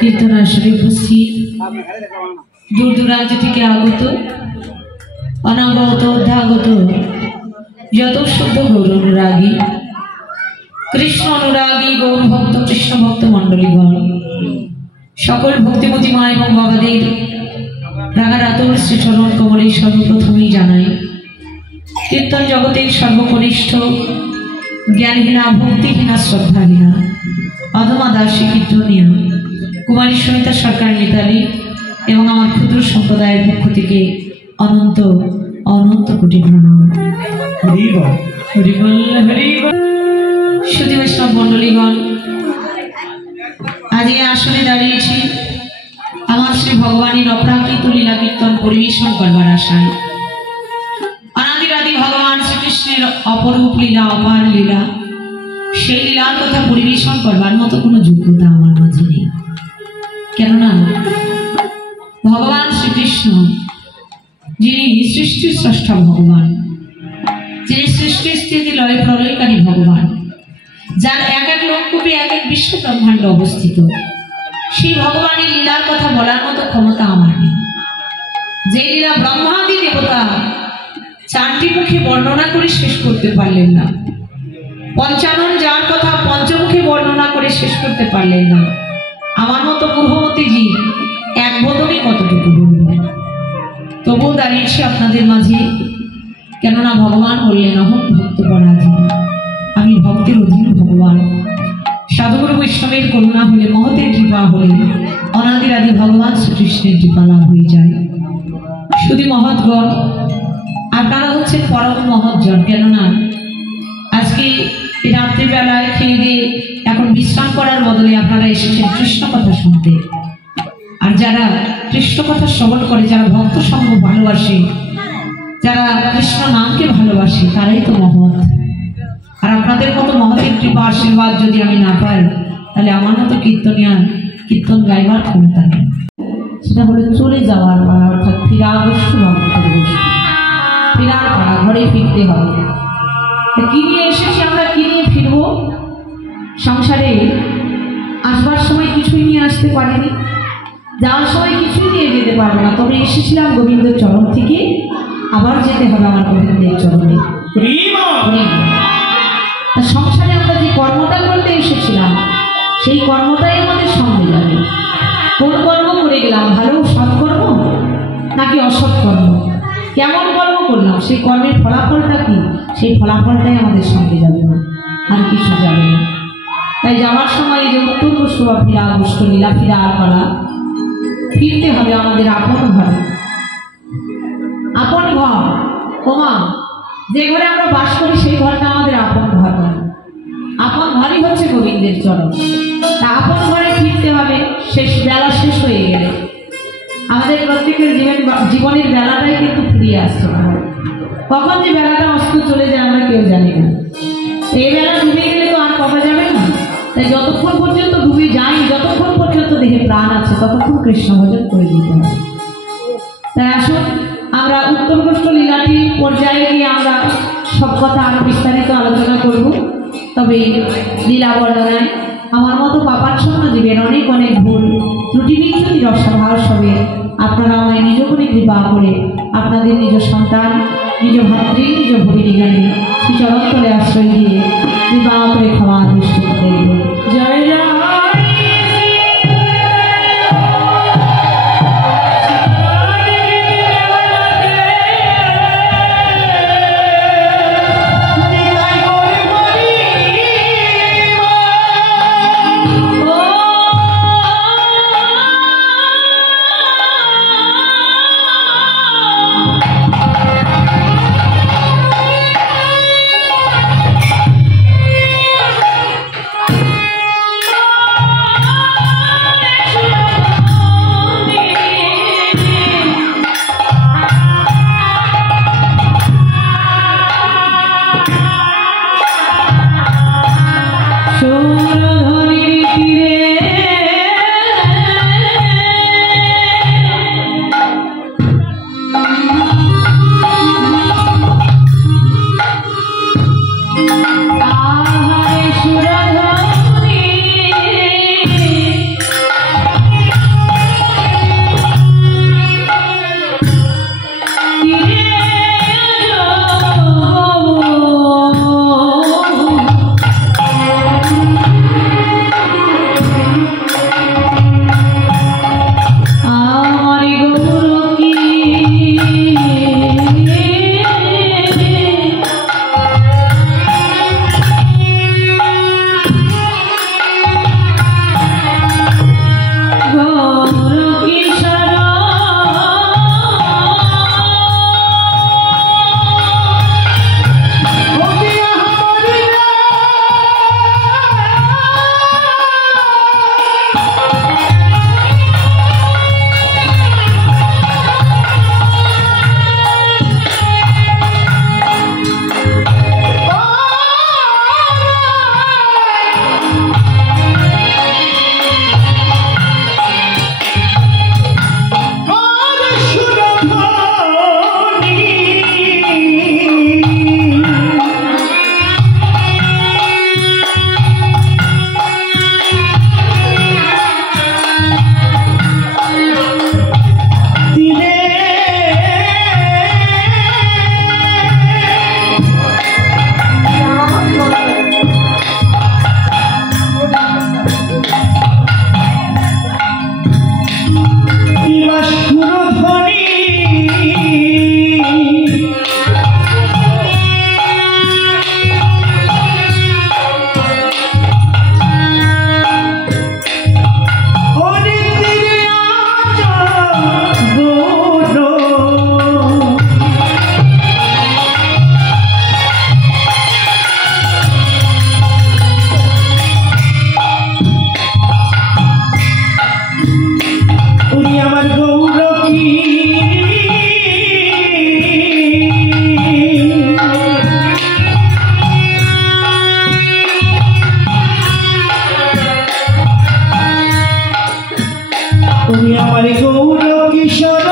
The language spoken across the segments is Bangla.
कीर्तन आश्रय उपस्थित दूर दूरांत থেকে আগত অনাগত অধ্যাগত যত শুদ্ধ গৌর অনুরাগী কৃষ্ণ অনুরাগী গৌর ভক্ত কৃষ্ণ ভক্ত মণ্ডলীগণ সকল ভক্তিমতী মা এবং বাবাদের রাগারাতর শ্রীচরণ কমলে সর্বপ্রথমেই জানাই কীর্তন জগতের সর্বকনিষ্ঠ জ্ঞানহীনা ভক্তিহীনা শ্রদ্ধাহীনা অধমা দাসী কীর্তনীয় কুমারী সমিতা সরকার মিতালি এবং আমার ক্ষুদ্র সম্প্রদায়ের পক্ষ থেকে অনন্ত অনন্ত কোটি প্রণাম। সুধী বৈষ্ণব মণ্ডলীগণ, আজ এই আসনে দাঁড়িয়েছি আমার শ্রী ভগবানের অপ্রাকৃত লীলা কীর্তন পরিবেশন করবার আশায়। অনাদিরাদি ভগবান শ্রীকৃষ্ণের অপরূপ লীলা, অপার লীলা, সেই লীলার কথা পরিবেশন করবার মতো কোনো যোগ্যতা আমার মাঝে নেই। কেননা ভগবান শ্রীকৃষ্ণ যিনি সৃষ্টির স্রষ্টা ভগবান, যিনি সৃষ্টি স্থিতি লয় প্রলয়কারী ভগবান, যার এক এক লোককূপে এক এক বিশ্ব ব্রহ্মাণ্ড অবস্থিত, সেই ভগবানের লীলার কথা বলার মতো ক্ষমতা আমার নেই। যে লীলা ব্রহ্মাদি দেবতা চারটি মুখে বর্ণনা করে শেষ করতে পারলেন না, পঞ্চানন যার কথা পঞ্চমুখে বর্ণনা করে শেষ করতে পারলেন না, আমার মতো মূর্খমতী জীব এক বোধনে কতটুকু বলব। তবুও দাঁড়িয়েছি আপনাদের মাঝে, কেননা ভগবান বললেন অহং ভক্ত পরাধীন, আমি ভক্তের অধীন ভগবান। সাধুগুরু বৈষ্ণবের করুণা হলে, মহতের কৃপা হলে অনাদিরাদি ভগবান শ্রীকৃষ্ণের কৃপা লাভ হয়ে যায়। শুধু মহৎগণ, আপনারা হচ্ছেন পরম মহৎজন। কেননা আজকে রাত্রিবেলায় খেয়ে দিয়ে এখন বিশ্রাম করার বদলে আপনারা এসেছেন কৃষ্ণ কথা শুনতে। আর যারা কৃষ্ণ কথা শ্রবণ করে, যারা ভক্ত সঙ্গ ভালোবাসে, যারা কৃষ্ণ নামকে ভালোবাসে, তারাই তো মহৎ। আর আপনাদের মতো মহতের কৃপা আশীর্বাদ যদি আমি না পাই, তাহলে আমার মতো কীর্তন গাইবার ক্ষমতা নেই। সেটা হলো চলে যাওয়ার পালা, অর্থাৎ ফিরাবস্য ফেরার পালা, ঘরে ফিরতে হবে। কি নিয়ে এসেছি আমরা, কি নিয়ে ফিরবো? সংসারে আসবার সময় কিছুই নিয়ে আসতে পারিনি, যাওয়ার সময় কিছুই নিয়ে যেতে পারবো না, তবে এসেছিলাম গোবিন্দের চরণ থেকে, আবার যেতে হবে আমার গোবিন্দের চরণে। সংসারে আমরা যে কর্মটা করতে এসেছিলাম, সেই কর্মটাই আমাদের সঙ্গে যাবে। কোন কর্ম করে গেলাম, ভালো সৎকর্ম নাকি অসৎকর্ম, কেমন কর্ম করলাম, সেই কর্মের ফলাফলটা কি, সেই ফলাফলটাই আমাদের সঙ্গে যাবে না, আর কিছু যাবে না। তাই যাওয়ার সময় যে উত্তর গোষ্ঠ বা ফিরা গোষ্ঠ লীলা ফিরা আর পালা, ফিরতে হবে আমাদের আপন ঘরে। আপন ঘর ওমা, যে ঘরে আমরা বাস করি সেই ঘরটা আমাদের আপন ঘর নয়। আপন ঘরই হচ্ছে গোবিন্দের চরণ। তা আপন ঘরে ফিরতে হবে। শেষ বেলা শেষ হয়ে গেলে আমাদের প্রত্যেকের জীবনের বেলাটাই কিন্তু ফিরিয়ে আসতে হবে। কখন যে বেলাটা অস্ত চলে যায় আমরা কেউ জানি না। এই বেলা ডুবে গেলে তো আর পাওয়া যাবে না। তাই যতক্ষণ পর্যন্ত ডুবে যাই, যতক্ষণ পর্যন্ত দেহে প্রাণ আছে, ততক্ষণ কৃষ্ণ ভজন করে দিতে হবে। তাই আসুন আমরা উত্তর গোষ্ঠ লীলাটি পর্যায়ে গিয়ে আমরা সব কথা আরো বিস্তারিত আলোচনা করব। তবে লীলা বর্ণনায় আমার মতো পাপাচ্ছন্ন জীবের অনেক অনেক ভুল ত্রুটি বিচ্যুতি রসাভার সবে আপনারা আমায় নিজ করে কৃপা করে আপনাদের নিজ সন্তান, নিজ ভাতৃ, নিজ ভগিনীগণে শ্রীচরণতলে আশ্রয় দিয়ে কৃপা করে ক্ষমা দৃষ্টি দেখবেন। জয় জয়। তুমি আমার গৌর কিশোর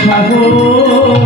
সাগর